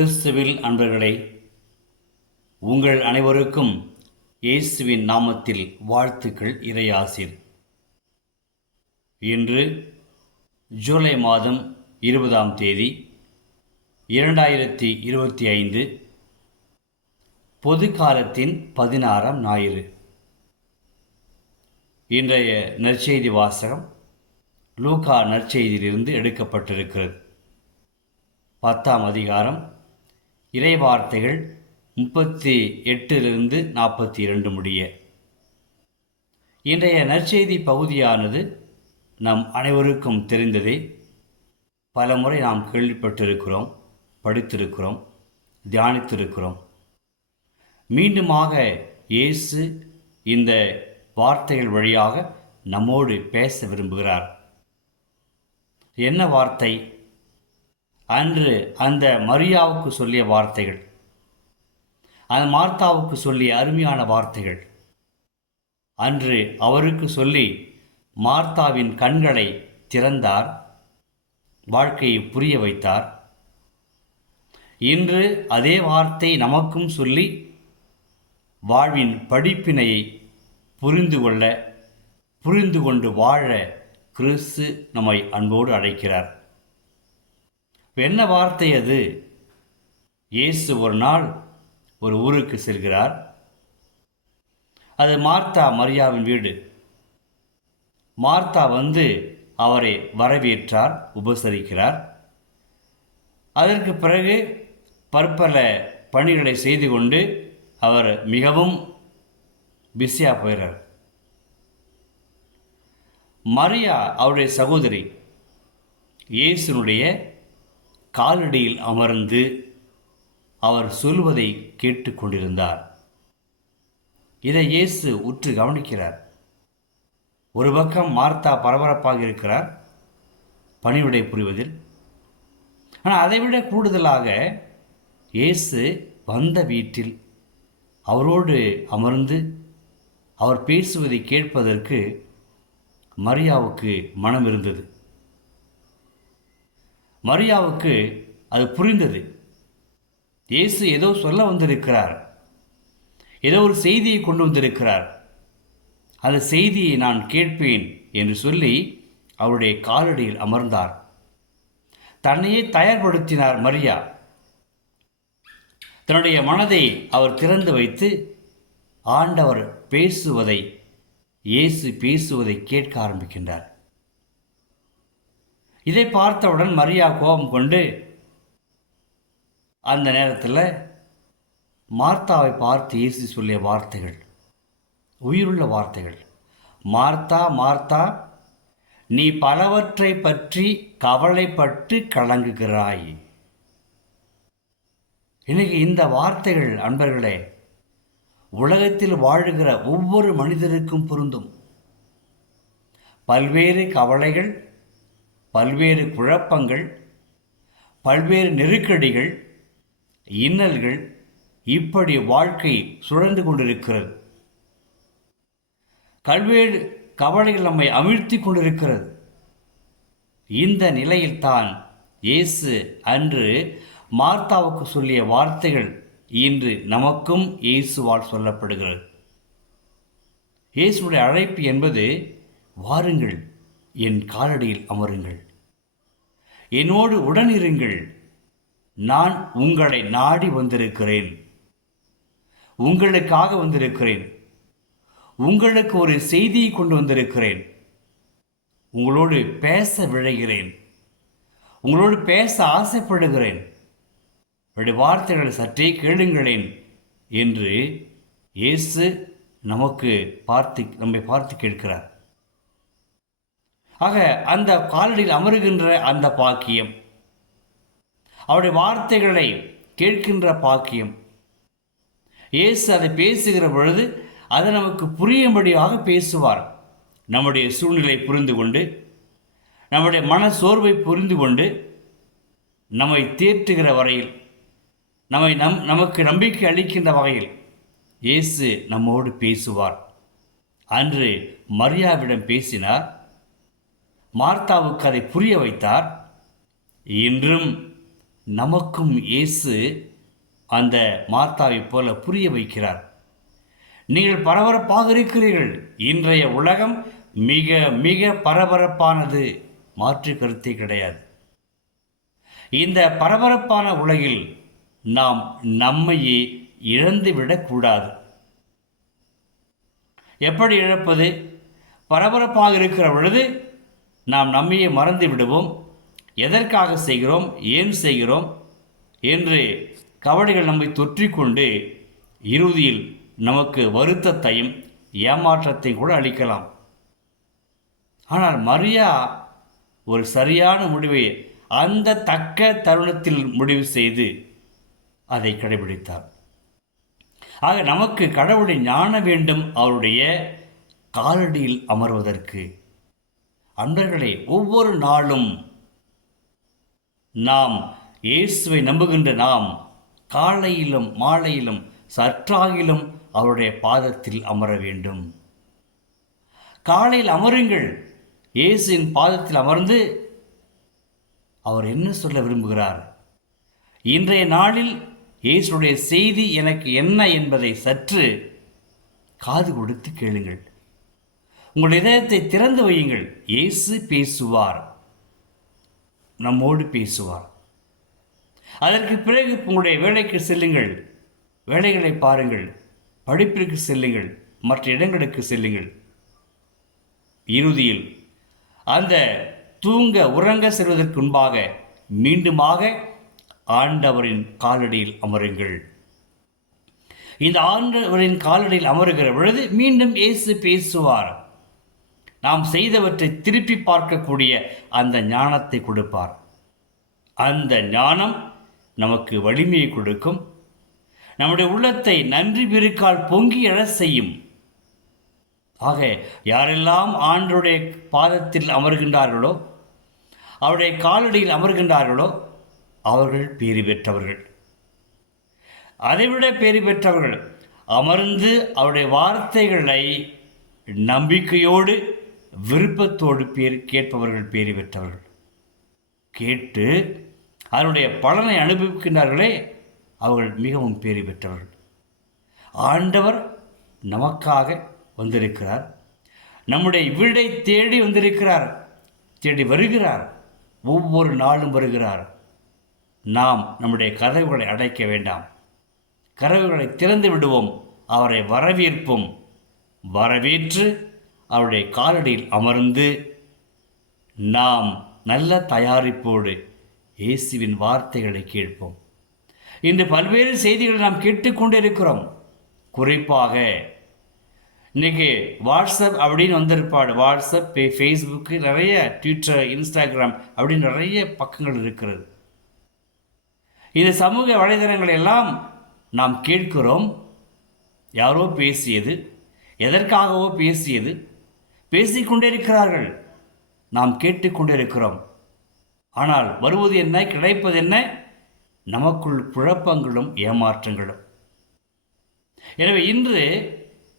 கிறிஸ்துவில் அன்பர்களே, உங்கள் அனைவருக்கும் இயேசுவின் நாமத்தில் வாழ்த்துக்கள். இறையாசீர். இன்று ஜூலை மாதம் 20ஆம் தேதி 2025 பொது காலத்தின் 16ஆம் ஞாயிறு. இன்றைய நற்செய்தி வாசகம் லூக்கா நற்செய்தியிலிருந்து எடுக்கப்பட்டிருக்கிறது. 10ஆம் அதிகாரம், இறைவார்த்தைகள் 38 42 முடிய. இன்றைய நற்செய்தி பகுதியானது நம் அனைவருக்கும் தெரிந்ததே. பல முறை நாம் கேள்விப்பட்டிருக்கிறோம், படித்திருக்கிறோம், தியானித்திருக்கிறோம். மீண்டுமாக இயேசு இந்த வார்த்தைகள் வழியாக நம்மோடு பேச விரும்புகிறார். என்ன வார்த்தை? அன்று அந்த மரியாவுக்கு சொல்லிய வார்த்தைகள், அந்த மார்த்தாவுக்கு சொல்லிய அருமையான வார்த்தைகள். அன்று அவருக்கு சொல்லி மார்த்தாவின் கண்களை திறந்தார், வாழ்க்கையை புரிய வைத்தார். இன்று அதே வார்த்தை நமக்கும் சொல்லி வாழ்வின் படிப்பினையை புரிந்து கொண்டு வாழ கிறிஸ்து நம்மை அன்போடு அழைக்கிறார். என்ன வார்த்தை அது? இயேசு ஒரு நாள் ஒரு ஊருக்கு செல்கிறார். அது மார்த்தா மரியாவின் வீடு. மார்த்தா வந்து அவரை வரவேற்றார், உபசரிக்கிறார். அதற்கு பிறகு பற்பல பணிகளை செய்து கொண்டு அவர் மிகவும் பிஸியாக போயிறார். மரியா, அவருடைய சகோதரி, இயேசுனுடைய காலடியில் அமர்ந்து அவர் சொல்வதை கேட்டுக்கொண்டிருந்தார். இதை இயேசு உற்று கவனிக்கிறார். ஒரு பக்கம் மார்த்தா பரபரப்பாக இருக்கிறார் பணிவிடை புரிவதில். ஆனால் அதைவிட கூடுதலாக இயேசு வந்த வீட்டில் அவரோடு அமர்ந்து அவர் பேசுவதை கேட்பதற்கு மரியாவுக்கு மனம் இருந்தது. மரியாவுக்கு அது புரிந்தது. இயேசு ஏதோ சொல்ல வந்திருக்கிறார், ஏதோ ஒரு செய்தியை கொண்டு வந்திருக்கிறார், அந்த செய்தியை நான் கேட்பேன் என்று சொல்லி அவருடைய காலடியில் அமர்ந்தார். தன்னையே தயார்படுத்தினார் மரியா. தன்னுடைய மனதை அவர் திறந்து வைத்து ஆண்டவர் பேசுவதை, இயேசு பேசுவதை கேட்க ஆரம்பிக்கின்றார். இதை பார்த்தவுடன் மரியா கோபம் கொண்டு அந்த நேரத்தில் மார்த்தாவை பார்த்து இயேசு சொல்லிய வார்த்தைகள், உயிருள்ள வார்த்தைகள். மார்த்தா, மார்த்தா, நீ பலவற்றை பற்றி கவலைப்பட்டு கலங்குகிறாய். இன்னைக்கு இந்த வார்த்தைகள் அன்பர்களே உலகத்தில் வாழுகிற ஒவ்வொரு மனிதருக்கும் பொருந்தும். பல்வேறு கவலைகள், பல்வேறு குழப்பங்கள், பல்வேறு நெருக்கடிகள், இன்னல்கள், இப்படி வாழ்க்கை சுழன்று கொண்டிருக்கிறது. பல்வேறு கவலைகள் நம்மை அமிழ்த்தி கொண்டிருக்கிறது. இந்த நிலையில்தான் இயேசு அன்று மார்த்தாவுக்கு சொல்லிய வார்த்தைகள் இன்று நமக்கும் இயேசுவால் சொல்லப்படுகிறது. இயேசுடைய அழைப்பு என்பது, வாருங்கள், என் காலடியில் அமருங்கள், என்னோடு உடனிருங்கள், நான் உங்களை நாடி வந்திருக்கிறேன், உங்களுக்காக வந்திருக்கிறேன், உங்களுக்கு ஒரு செய்தியை கொண்டு வந்திருக்கிறேன், உங்களோடு பேச விழைகிறேன், உங்களோடு பேச ஆசைப்படுகிறேன், அவருடைய வார்த்தைகளை சற்றே கேளுங்களேன் என்று இயேசு நம்மை பார்த்து கேட்கிறார். ஆக அந்த காலடியில் அமருகின்ற அந்த பாக்கியம், அவருடைய வார்த்தைகளை கேட்கின்ற பாக்கியம், இயேசு அதை பேசுகிற பொழுது அதை நமக்கு புரியும்படியாக பேசுவார். நம்முடைய சூழ்நிலை புரிந்து கொண்டு, நம்முடைய மன சோர்வை புரிந்து கொண்டு, நம்மை தேற்றுகிற வரையில், நமக்கு நம்பிக்கை அளிக்கின்ற வகையில் இயேசு நம்மோடு பேசுவார். அன்று மரியாவிடம் பேசினார், மார்த்தாவுக்கு அதை புரிய வைத்தார். இன்றும் நமக்கும் இயேசு அந்த மார்த்தாவைப் போல புரிய வைக்கிறார். நீங்கள் பரபரப்பாக இருக்கிறீர்கள். இன்றைய உலகம் மிக மிக பரபரப்பானது, மாற்று கருத்தே கிடையாது. இந்த பரபரப்பான உலகில் நாம் நம்மையே இழந்துவிடக்கூடாது. எப்படி இழப்பது? பரபரப்பாக இருக்கிற பொழுது நாம் நம்மையே மறந்து விடுவோம். எதற்காக செய்கிறோம், ஏன் செய்கிறோம் என்று கவலைகள் நம்மை தொற்றிக்கொண்டு இறுதியில் நமக்கு வருத்தத்தையும் ஏமாற்றத்தையும் கூட அளிக்கலாம். ஆனால் மரியா ஒரு சரியான முடிவை அந்த தக்க தருணத்தில் முடிவு செய்து அதை கடைபிடித்தார். ஆக நமக்கு கடவுளின் ஞான வேண்டும், அவருடைய காலடியில் அமர்வதற்கு. அன்பர்களே, ஒவ்வொரு நாளும் நாம் இயேசுவை நம்புகின்ற நாம் காலையிலும் மாலையிலும் சற்றாகிலும் அவருடைய பாதத்தில் அமர வேண்டும். காலையில் அமருங்கள். இயேசுவின் பாதத்தில் அமர்ந்து அவர் என்ன சொல்ல விரும்புகிறார், இன்றைய நாளில் இயேசுடைய செய்தி எனக்கு என்ன என்பதை சற்று காது கொடுத்து கேளுங்கள். உங்கள் இதயத்தை திறந்து வையுங்கள். இயேசு பேசுவார், நம்மோடு பேசுவார். அதற்கு பிறகு உங்களுடைய வேலைக்கு செல்லுங்கள், வேலைகளை பாருங்கள், படிப்பிற்கு செல்லுங்கள், மற்ற இடங்களுக்கு செல்லுங்கள். இறுதியில் அந்த தூங்க உறங்க செல்வதற்கு முன்பாக மீண்டுமாக ஆண்டவரின் காலடியில் அமருங்கள். இந்த ஆண்டவரின் காலடியில் அமருகிற பொழுது மீண்டும் இயேசு பேசுவார். நாம் செய்தவற்றை திருப்பி பார்க்கக்கூடிய அந்த ஞானத்தை கொடுப்பார். அந்த ஞானம் நமக்கு வலிமையை கொடுக்கும். நம்முடைய உள்ளத்தை நன்றி பெருக்கால் பொங்கி எழச் செய்யும். ஆக யாரெல்லாம் ஆண்டவருடைய பாதத்தில் அமர்கின்றார்களோ, அவருடைய காலடியில் அமர்கின்றார்களோ, அவர்கள் பேறு பெற்றவர்கள். அதைவிட பேறு பெற்றவர்கள் அமர்ந்து அவருடைய வார்த்தைகளை நம்பிக்கையோடு விருப்பத்தோடு கேட்பவர்கள் பேறு பெற்றவர்கள். கேட்டு அதனுடைய பலனை அனுபவிக்கின்றார்களே, அவர்கள் மிகவும் பேறு பெற்றவர்கள். ஆண்டவர் நமக்காக வந்திருக்கிறார். நம்முடைய வீடை தேடி வந்திருக்கிறார், தேடி வருகிறார். ஒவ்வொரு நாளும் வருகிறார். நாம் நம்முடைய கதவுகளை அடைக்க வேண்டாம். கதவுகளை திறந்து விடுவோம். அவரை வரவேற்போம். வரவேற்று அவருடைய காலடியில் அமர்ந்து நாம் நல்ல தயாரிப்போடு இயேசுவின் வார்த்தைகளை கேட்போம். இன்று பல்வேறு செய்திகளை நாம் கேட்டுக்கொண்டு இருக்கிறோம். குறிப்பாக இன்றைக்கி வாட்ஸ்அப் அப்படின்னு வந்திருப்பாடு. வாட்ஸ்அப், ஃபேஸ்புக்கு, நிறைய ட்விட்டர், இன்ஸ்டாகிராம் அப்படின்னு நிறைய பக்கங்கள் இருக்கிறது. இந்த சமூக வலைதளங்கள் எல்லாம் நாம் கேட்கிறோம். யாரோ பேசியது, எதற்காகவோ பேசியது, பேசிக்கொண்டே இருக்கிறார்கள். நாம் கேட்டுக்கொண்டே இருக்கிறோம். ஆனால் வருவது என்ன, கிடைப்பது என்ன? நமக்குள் குழப்பங்களும் ஏமாற்றங்களும். எனவே இன்று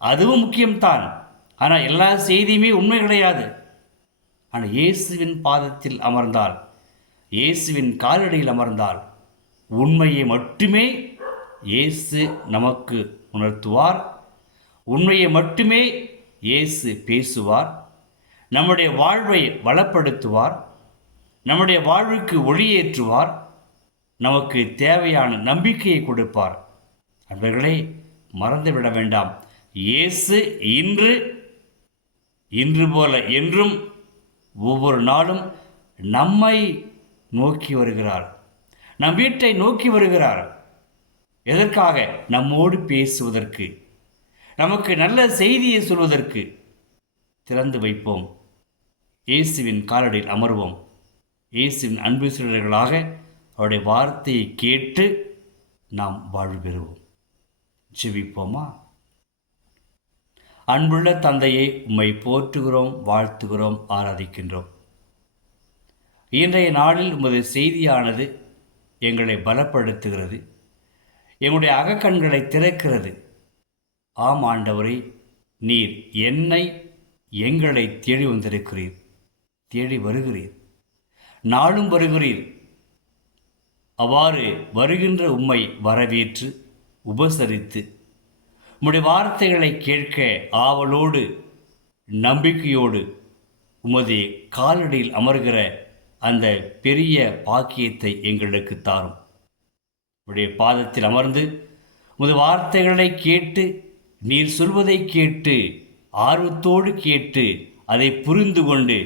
அதுவும் முக்கியம்தான். ஆனால் எல்லா செய்தியுமே உண்மை கிடையாது. ஆனால் இயேசுவின் பாதத்தில் அமர்ந்தால், இயேசுவின் காலடியில் அமர்ந்தால் உண்மையை மட்டுமே இயேசு நமக்கு உணர்த்துவார். உண்மையை மட்டுமே இயேசு பேசுவார். நம்முடைய வாழ்வை வளப்படுத்துவார். நம்முடைய வாழ்வுக்கு ஒளியேற்றுவார். நமக்கு தேவையான நம்பிக்கையை கொடுப்பார். அவர்களே, மறந்துவிட வேண்டாம். இயேசு இன்று போல என்றும் ஒவ்வொரு நாளும் நம்மை நோக்கி வருகிறார். நம் வீட்டை நோக்கி வருகிறார். எதற்காக? நம்மோடு பேசுவதற்கு, நமக்கு நல்ல செய்தியை சொல்வதற்கு. திறந்து வைப்போம். இயேசுவின் காலடியில் அமர்வோம். இயேசுவின் அன்பு சீடர்களாக அவருடைய வார்த்தையை கேட்டு நாம் வாழ்வு பெறுவோம். ஜெபிப்போமா? அன்புள்ள தந்தையை, உம்மை போற்றுகிறோம், வாழ்த்துகிறோம், ஆராதிக்கின்றோம். இன்றைய நாளில் உமது செய்தியானது எங்களை பலப்படுத்துகிறது, எங்களுடைய அகக்கண்களை திறக்கிறது. ஆம் ஆண்டவரே, நீர் என்னை, எங்களை தேடி வந்திருக்கிறீர், தேடி வருகிறீர், நாளும் வருகிறீர். அவ்வாறு வருகின்ற உம்மை வரவேற்று உபசரித்து உம்முடைய வார்த்தைகளை கேட்க ஆவலோடு நம்பிக்கையோடு உமது காலடியில் அமர்கிற அந்த பெரிய பாக்கியத்தை எங்களுக்கு தாரும். உடைய பாதத்தில் அமர்ந்து உமது வார்த்தைகளை கேட்டு நீர் சொல்வதை கேட்டு ஆர்வத்தோடு கேட்டு அதை புரிந்து கொண்டு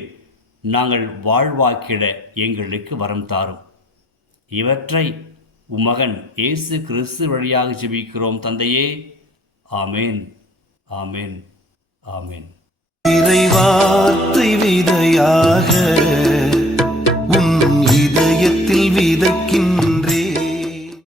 நாங்கள் வாழ்வாக்கிட எங்களுக்கு வரம் தாரும். இவற்றை உம்மகன் இயேசு கிறிஸ்து வழியாக ஜெபிக்கிறோம் தந்தையே. ஆமேன், ஆமேன், ஆமேன். இறைவார்த்தை விதையாக உன் இதயத்தில் விதைக்க